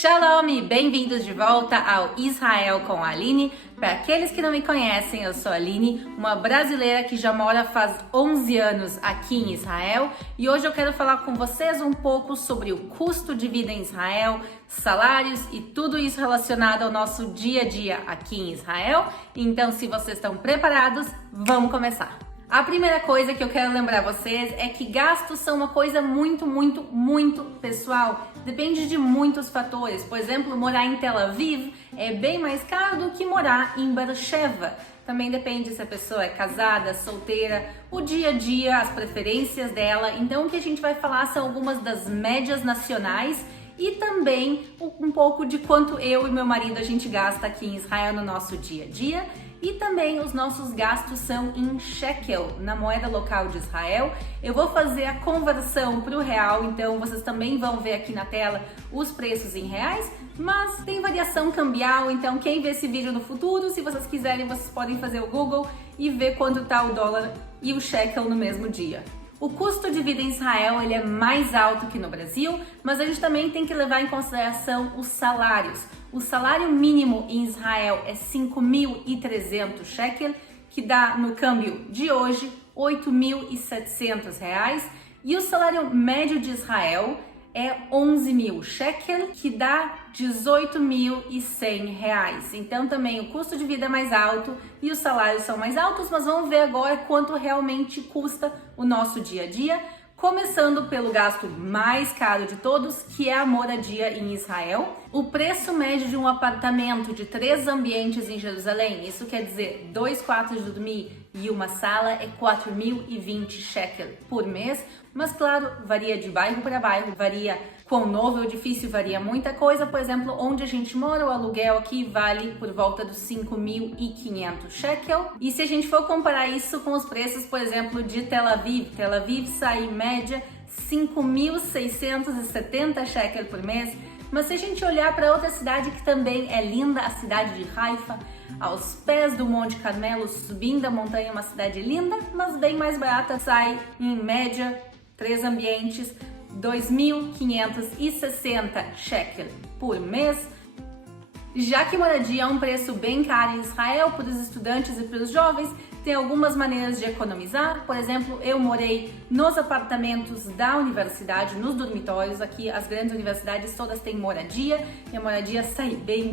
Shalom e bem-vindos de volta ao Israel com a Aline. Para aqueles que não me conhecem, eu sou a Aline, uma brasileira que já mora faz 11 anos aqui em Israel, e hoje eu quero falar com vocês um pouco sobre o custo de vida em Israel, salários e tudo isso relacionado ao nosso dia a dia aqui em Israel. Então, se vocês estão preparados, vamos começar. A primeira coisa que eu quero lembrar vocês é que gastos são uma coisa muito pessoal. Depende de muitos fatores. Por exemplo, morar em Tel Aviv é bem mais caro do que morar em Beersheba. Também depende se a pessoa é casada, solteira, o dia a dia, as preferências dela. Então, o que a gente vai falar são algumas das médias nacionais e também um pouco de quanto eu e meu marido a gente gasta aqui em Israel no nosso dia a dia. E também os nossos gastos são em shekel, na moeda local de Israel. Eu vou fazer a conversão para o real, então vocês também vão ver aqui na tela os preços em reais, mas tem variação cambial, então quem vê esse vídeo no futuro, se vocês quiserem, vocês podem fazer o Google e ver quanto está o dólar e o shekel no mesmo dia. O custo de vida em Israel ele é mais alto que no Brasil, mas a gente também tem que levar em consideração os salários. O salário mínimo em Israel é 5.300 shekel, que dá no câmbio de hoje R$ 8.700, e o salário médio de Israel é 11.000 shekel, que dá R$ 18.100. Então também o custo de vida é mais alto e os salários são mais altos, mas vamos ver agora quanto realmente custa o nosso dia a dia, começando pelo gasto mais caro de todos, que é a moradia em Israel. O preço médio de um apartamento de 3 ambientes em Jerusalém, isso quer dizer 2 quartos de dormir e uma sala, é 4.020 shekel por mês, mas claro, varia de bairro para bairro, varia quão novo é o edifício, varia muita coisa. Por exemplo, onde a gente mora, o aluguel aqui vale por volta dos 5.500 shekel. E se a gente for comparar isso com os preços, por exemplo, de Tel Aviv sai em média 5.670 shekel por mês. Mas se a gente olhar para outra cidade que também é linda, a cidade de Haifa, aos pés do Monte Carmelo, subindo a montanha, uma cidade linda, mas bem mais barata, sai em média 3 ambientes, 2.560 shekel por mês. Já que moradia é um preço bem caro em Israel para os estudantes e para os jovens, tem algumas maneiras de economizar. Por exemplo, eu morei nos apartamentos da universidade, nos dormitórios. Aqui as grandes universidades todas têm moradia e a moradia sai bem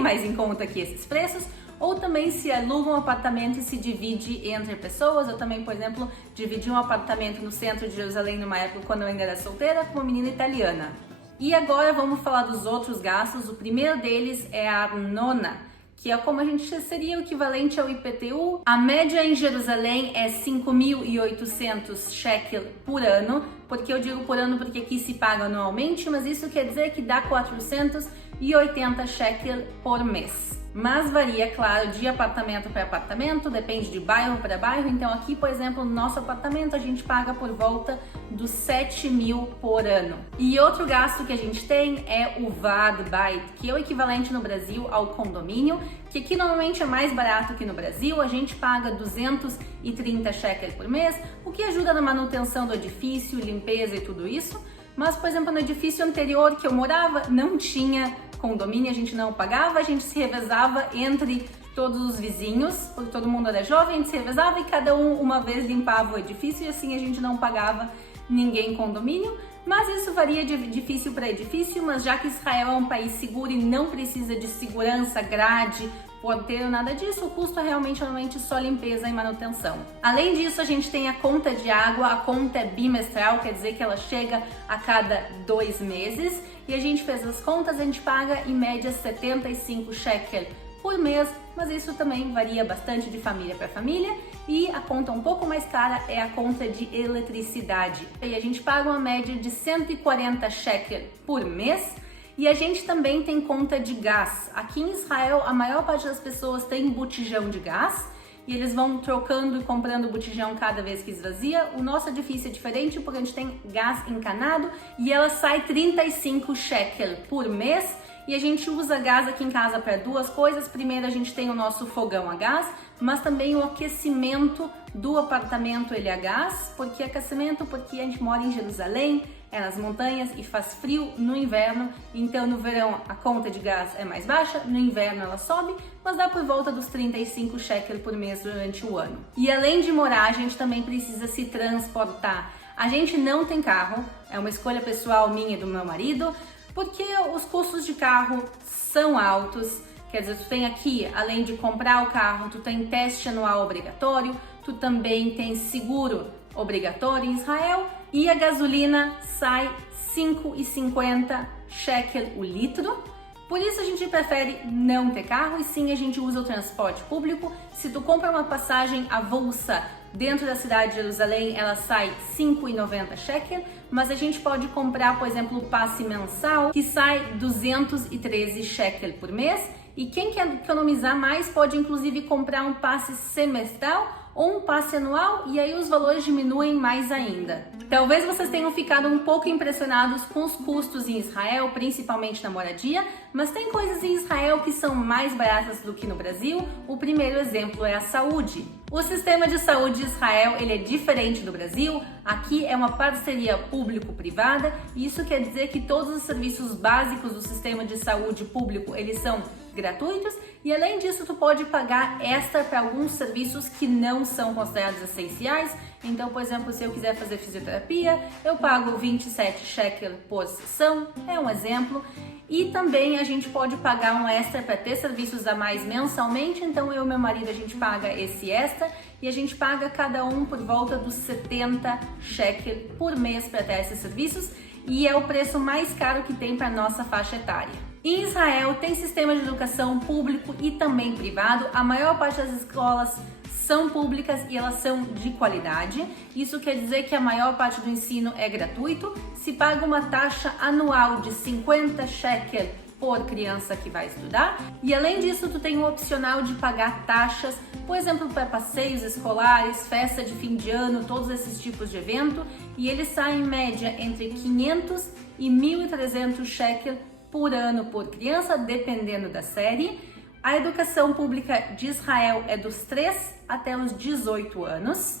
mais em conta que esses preços. Ou também se aluga um apartamento e se divide entre pessoas. Eu também, por exemplo, dividi um apartamento no centro de Jerusalém numa época quando eu ainda era solteira com uma menina italiana. E agora vamos falar dos outros gastos. O primeiro deles é a arnona, que é como a gente seria o equivalente ao IPTU. A média em Jerusalém é 5.800 shekel por ano, porque eu digo por ano porque aqui se paga anualmente, mas isso quer dizer que dá 480 shekel por mês. Mas varia, claro, de apartamento para apartamento, depende de bairro para bairro. Então aqui, por exemplo, no nosso apartamento a gente paga por volta dos 7.000 por ano. E outro gasto que a gente tem é o Vaad Bait, que é o equivalente no Brasil ao condomínio, que aqui normalmente é mais barato que no Brasil. A gente paga 230 shekel por mês, o que ajuda na manutenção do edifício, limpeza e tudo isso. Mas, por exemplo, no edifício anterior que eu morava, não tinha condomínio, a gente não pagava, a gente se revezava entre todos os vizinhos, porque todo mundo era jovem, a gente se revezava e cada um uma vez limpava o edifício, e assim a gente não pagava ninguém condomínio. Mas isso varia de edifício para edifício, mas já que Israel é um país seguro e não precisa de segurança, grade, porteiro, nada disso, o custo é realmente só limpeza e manutenção. Além disso, a gente tem a conta de água. A conta é bimestral, quer dizer que ela chega a cada 2 meses, e a gente fez as contas, a gente paga em média 75 shekel por mês, mas isso também varia bastante de família para família. E a conta um pouco mais cara é a conta de eletricidade, e a gente paga uma média de 140 shekel por mês. E a gente também tem conta de gás. Aqui em Israel, a maior parte das pessoas tem botijão de gás e eles vão trocando e comprando botijão cada vez que esvazia. O nosso edifício é diferente porque a gente tem gás encanado e ela sai 35 shekel por mês. E a gente usa gás aqui em casa para duas coisas. Primeiro, a gente tem o nosso fogão a gás, mas também o aquecimento do apartamento ele é a gás. Por que aquecimento? Porque a gente mora em Jerusalém, é nas montanhas e faz frio no inverno, então no verão a conta de gás é mais baixa, no inverno ela sobe, mas dá por volta dos 35 shekel por mês durante o ano. E além de morar, a gente também precisa se transportar. A gente não tem carro, é uma escolha pessoal minha e do meu marido, porque os custos de carro são altos. Quer dizer, tu tem aqui, além de comprar o carro, tu tem teste anual obrigatório, tu também tem seguro obrigatório em Israel e a gasolina sai 5,50 shekel o litro. Por isso a gente prefere não ter carro e sim a gente usa o transporte público. Se tu compra uma passagem avulsa dentro da cidade de Jerusalém, ela sai 5,90 shekel, mas a gente pode comprar, por exemplo, o passe mensal, que sai 213 shekel por mês. E quem quer economizar mais pode inclusive comprar um passe semestral ou um passe anual e aí os valores diminuem mais ainda. Talvez vocês tenham ficado um pouco impressionados com os custos em Israel, principalmente na moradia, mas tem coisas em Israel que são mais baratas do que no Brasil. O primeiro exemplo é a saúde. O sistema de saúde de Israel ele é diferente do Brasil. Aqui é uma parceria público-privada e isso quer dizer que todos os serviços básicos do sistema de saúde público eles são gratuitos e além disso tu pode pagar extra para alguns serviços que não são considerados essenciais. Então, por exemplo, se eu quiser fazer fisioterapia, eu pago 27 shekel por sessão, é um exemplo. E também a gente pode pagar um extra para ter serviços a mais mensalmente, então eu e meu marido a gente paga esse extra e a gente paga cada um por volta dos 70 shekel por mês para ter esses serviços e é o preço mais caro que tem para nossa faixa etária. Em Israel tem sistema de educação público e também privado, a maior parte das escolas são públicas e elas são de qualidade. Isso quer dizer que a maior parte do ensino é gratuito. Se paga uma taxa anual de 50 shekel por criança que vai estudar. E além disso, tu tem o opcional de pagar taxas, por exemplo, para passeios escolares, festa de fim de ano, todos esses tipos de evento. E eles saem em média entre 500 e 1.300 shekel por ano por criança, dependendo da série. A educação pública de Israel é dos 3 até os 18 anos.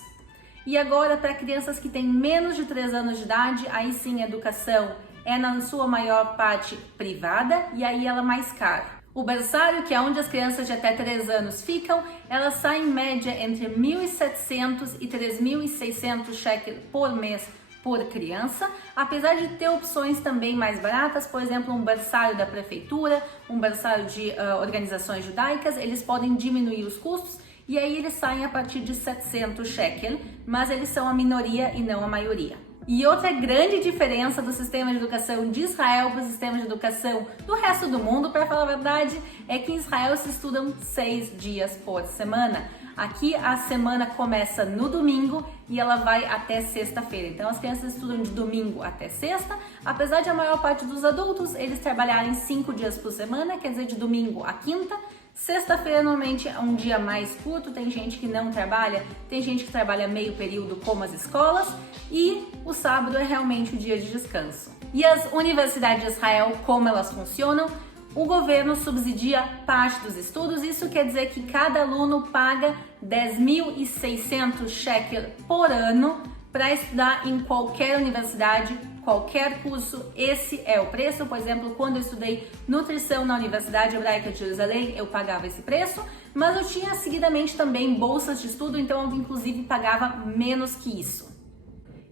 E agora, para crianças que têm menos de 3 anos de idade, aí sim a educação é na sua maior parte privada e aí ela é mais cara. O berçário, que é onde as crianças de até 3 anos ficam, ela sai em média entre 1.700 e 3.600 shekel por mês por criança, apesar de ter opções também mais baratas, por exemplo, um berçário da prefeitura, um berçário de organizações judaicas, eles podem diminuir os custos e aí eles saem a partir de 700 shekel, mas eles são a minoria e não a maioria. E outra grande diferença do sistema de educação de Israel para o sistema de educação do resto do mundo, para falar a verdade, é que em Israel se estudam 6 dias por semana. Aqui a semana começa no domingo e ela vai até sexta-feira. Então as crianças estudam de domingo até sexta, apesar de a maior parte dos adultos eles trabalharem 5 dias por semana, quer dizer de domingo a quinta. Sexta-feira normalmente é um dia mais curto, tem gente que não trabalha, tem gente que trabalha meio período como as escolas e o sábado é realmente o dia de descanso. E as universidades de Israel, como elas funcionam? O governo subsidia parte dos estudos, isso quer dizer que cada aluno paga 10.600 shekel por ano para estudar em qualquer universidade, qualquer curso. Esse é o preço. Por exemplo, quando eu estudei nutrição na Universidade Hebraica de Jerusalém, eu pagava esse preço, mas eu tinha seguidamente também bolsas de estudo, então eu inclusive pagava menos que isso.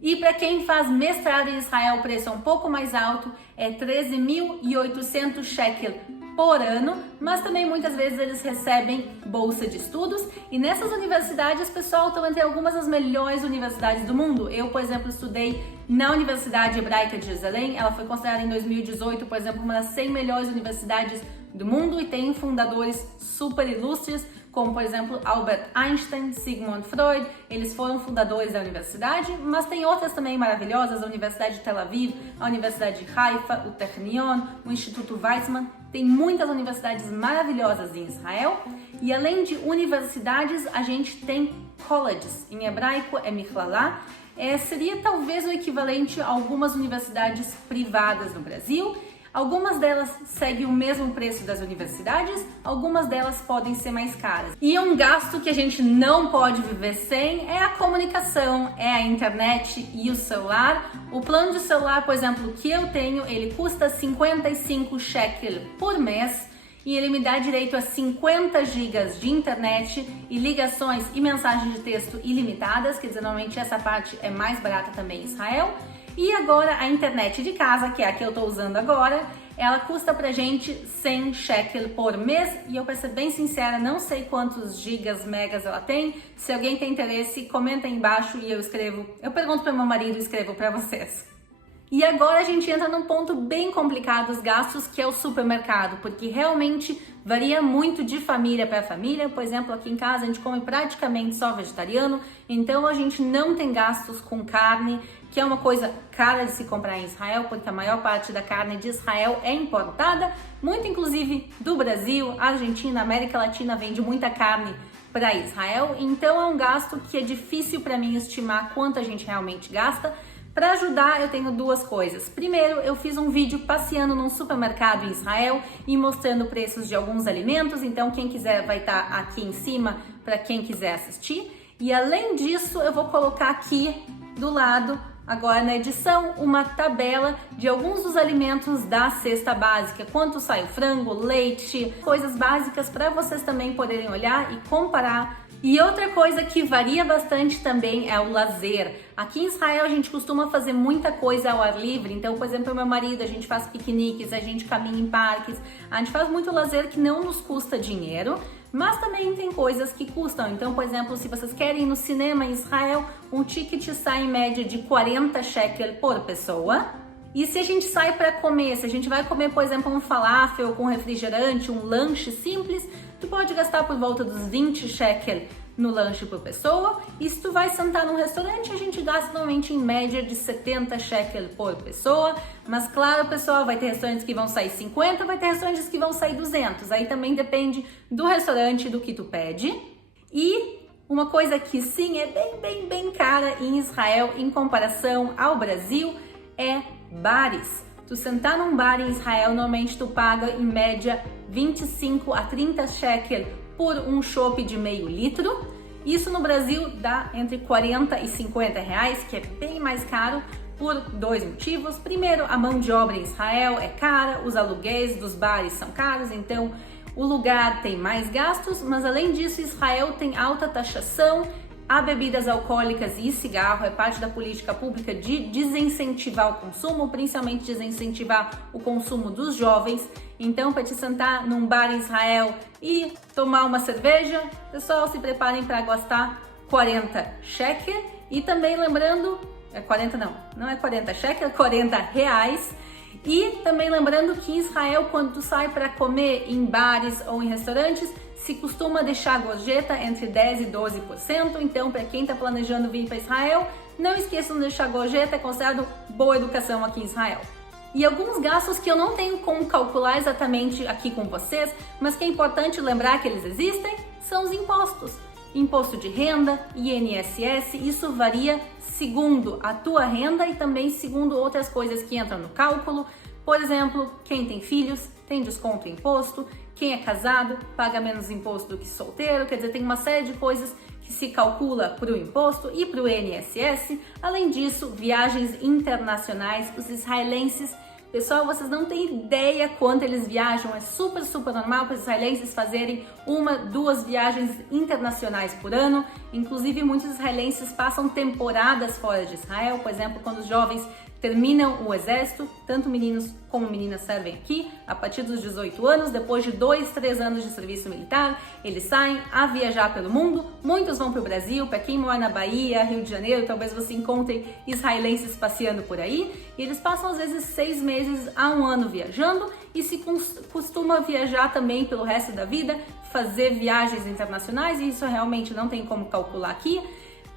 E para quem faz mestrado em Israel, o preço é um pouco mais alto, é 13.800 shekel por ano, mas também muitas vezes eles recebem bolsa de estudos. E nessas universidades, pessoal, estão entre algumas das melhores universidades do mundo. Eu, por exemplo, estudei na Universidade Hebraica de Jerusalém, ela foi considerada em 2018, por exemplo, uma das 100 melhores universidades do mundo e tem fundadores super ilustres, como por exemplo Albert Einstein, Sigmund Freud, eles foram fundadores da universidade, mas tem outras também maravilhosas, a Universidade de Tel Aviv, a Universidade de Haifa, o Technion, o Instituto Weizmann, tem muitas universidades maravilhosas em Israel e além de universidades a gente tem colleges, em hebraico é Michlala, seria talvez o equivalente a algumas universidades privadas no Brasil. Algumas delas seguem o mesmo preço das universidades, algumas delas podem ser mais caras. E um gasto que a gente não pode viver sem é a comunicação, é a internet e o celular. O plano de celular, por exemplo, que eu tenho, ele custa 55 shekel por mês e ele me dá direito a 50 gigas de internet e ligações e mensagens de texto ilimitadas, quer dizer, normalmente essa parte é mais barata também em Israel. E agora a internet de casa, que é a que eu tô usando agora, ela custa pra gente 100 shekel por mês e eu, pra ser bem sincera, não sei quantos gigas, megas ela tem. Se alguém tem interesse, comenta aí embaixo e eu pergunto pro meu marido e escrevo pra vocês. E agora a gente entra num ponto bem complicado dos gastos, que é o supermercado, porque realmente varia muito de família para família. Por exemplo, aqui em casa a gente come praticamente só vegetariano, então a gente não tem gastos com carne, que é uma coisa cara de se comprar em Israel, porque a maior parte da carne de Israel é importada, muito inclusive do Brasil, Argentina, América Latina vende muita carne para Israel, então é um gasto que é difícil para mim estimar quanto a gente realmente gasta. Para ajudar, eu tenho duas coisas. Primeiro, eu fiz um vídeo passeando num supermercado em Israel e mostrando preços de alguns alimentos, então quem quiser vai estar aqui em cima para quem quiser assistir. E além disso, eu vou colocar aqui do lado, agora na edição, uma tabela de alguns dos alimentos da cesta básica, quanto sai o frango, leite, coisas básicas para vocês também poderem olhar e comparar. E outra coisa que varia bastante também é o lazer. Aqui em Israel a gente costuma fazer muita coisa ao ar livre, então, por exemplo, meu marido, a gente faz piqueniques, a gente caminha em parques, a gente faz muito lazer que não nos custa dinheiro, mas também tem coisas que custam. Então, por exemplo, se vocês querem ir no cinema em Israel, um ticket sai em média de 40 shekel por pessoa. E se a gente sai para comer, se a gente vai comer, por exemplo, um falafel com refrigerante, um lanche simples, tu pode gastar por volta dos 20 shekel no lanche por pessoa. E se tu vai sentar num restaurante, a gente gasta normalmente em média de 70 shekel por pessoa. Mas claro, pessoal, vai ter restaurantes que vão sair 50, vai ter restaurantes que vão sair 200. Aí também depende do restaurante e do que tu pede. E uma coisa que sim é bem cara em Israel em comparação ao Brasil é bares. Tu sentar num bar em Israel, normalmente tu paga em média 25 a 30 shekel por um chopp de meio litro. Isso no Brasil dá entre 40 e 50 reais, que é bem mais caro por dois motivos. Primeiro, a mão de obra em Israel é cara, os aluguéis dos bares são caros, então o lugar tem mais gastos, mas além disso, Israel tem alta taxação a bebidas alcoólicas e cigarro. É parte da política pública de desincentivar o consumo, principalmente desincentivar o consumo dos jovens. Então, para te sentar num bar em Israel e tomar uma cerveja, pessoal, se preparem para gastar 40 shekel. E também lembrando, 40 não é 40 shekel, é 40 reais. E também lembrando que em Israel, quando tu sai para comer em bares ou em restaurantes, se costuma deixar a gorjeta entre 10% e 12%, então para quem está planejando vir para Israel, não esqueçam de deixar a gorjeta, é considerado boa educação aqui em Israel. E alguns gastos que eu não tenho como calcular exatamente aqui com vocês, mas que é importante lembrar que eles existem, são os impostos. Imposto de renda, INSS, isso varia segundo a tua renda e também segundo outras coisas que entram no cálculo. Por exemplo, quem tem filhos tem desconto em imposto, quem é casado paga menos imposto do que solteiro, quer dizer, tem uma série de coisas que se calcula para o imposto e para o INSS. Além disso, viagens internacionais, os israelenses, pessoal, vocês não têm ideia quanto eles viajam, é super normal para os israelenses fazerem 1, 2 viagens internacionais por ano. Inclusive, muitos israelenses passam temporadas fora de Israel, por exemplo, quando os jovens terminam o exército, tanto meninos como meninas servem aqui, a partir dos 18 anos, depois de 2, 3 anos de serviço militar, eles saem a viajar pelo mundo, muitos vão para o Brasil, para quem mora na Bahia, Rio de Janeiro, talvez você encontre israelenses passeando por aí, e eles passam às vezes 6 meses a 1 ano viajando, e se costuma viajar também pelo resto da vida, fazer viagens internacionais, e isso realmente não tem como calcular aqui.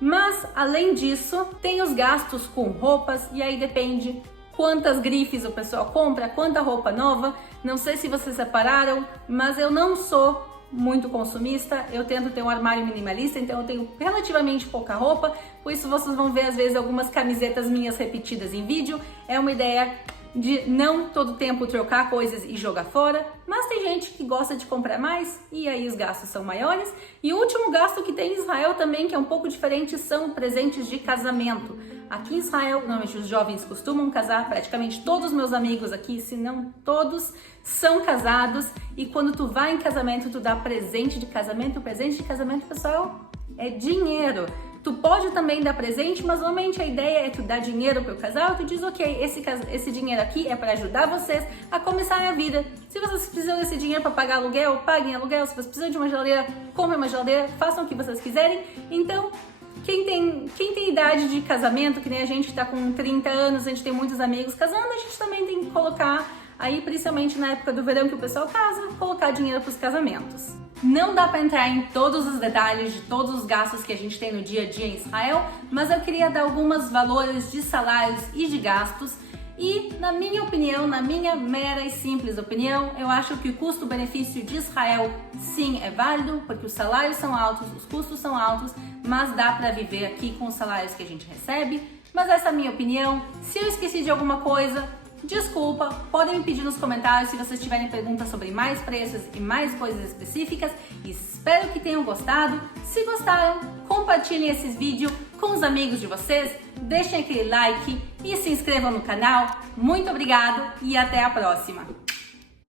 Mas, além disso, tem os gastos com roupas, e aí depende quantas grifes o pessoal compra, quanta roupa nova. Não sei se vocês separaram, mas eu não sou muito consumista, eu tento ter um armário minimalista, então eu tenho relativamente pouca roupa, por isso vocês vão ver às vezes algumas camisetas minhas repetidas em vídeo. É uma ideia de não todo tempo trocar coisas e jogar fora, mas tem gente que gosta de comprar mais e aí os gastos são maiores. E o último gasto que tem em Israel também, que é um pouco diferente, são presentes de casamento. Aqui em Israel, normalmente os jovens costumam casar, praticamente todos os meus amigos aqui, se não todos, são casados, e quando tu vai em casamento, tu dá presente de casamento. O presente de casamento, pessoal, é dinheiro. Tu pode também dar presente, mas normalmente a ideia é tu dar dinheiro para o casal. Tu diz, ok, esse dinheiro aqui é para ajudar vocês a começar a vida. Se vocês precisam desse dinheiro para pagar aluguel, paguem aluguel. Se vocês precisam de uma geladeira, comprem uma geladeira, façam o que vocês quiserem. Então, quem tem idade de casamento, que nem a gente que está com 30 anos, a gente tem muitos amigos casando, a gente também tem que colocar aí, principalmente na época do verão que o pessoal casa, colocar dinheiro para os casamentos. Não dá para entrar em todos os detalhes de todos os gastos que a gente tem no dia a dia em Israel, mas eu queria dar alguns valores de salários e de gastos. E, na minha opinião, na minha mera e simples opinião, eu acho que o custo-benefício de Israel sim é válido, porque os salários são altos, os custos são altos, mas dá para viver aqui com os salários que a gente recebe. Mas essa é a minha opinião. Se eu esqueci de alguma coisa, desculpa, podem me pedir nos comentários se vocês tiverem perguntas sobre mais preços e mais coisas específicas. Espero que tenham gostado. Se gostaram, compartilhem esses vídeos com os amigos de vocês, deixem aquele like e se inscrevam no canal. Muito obrigado e até a próxima!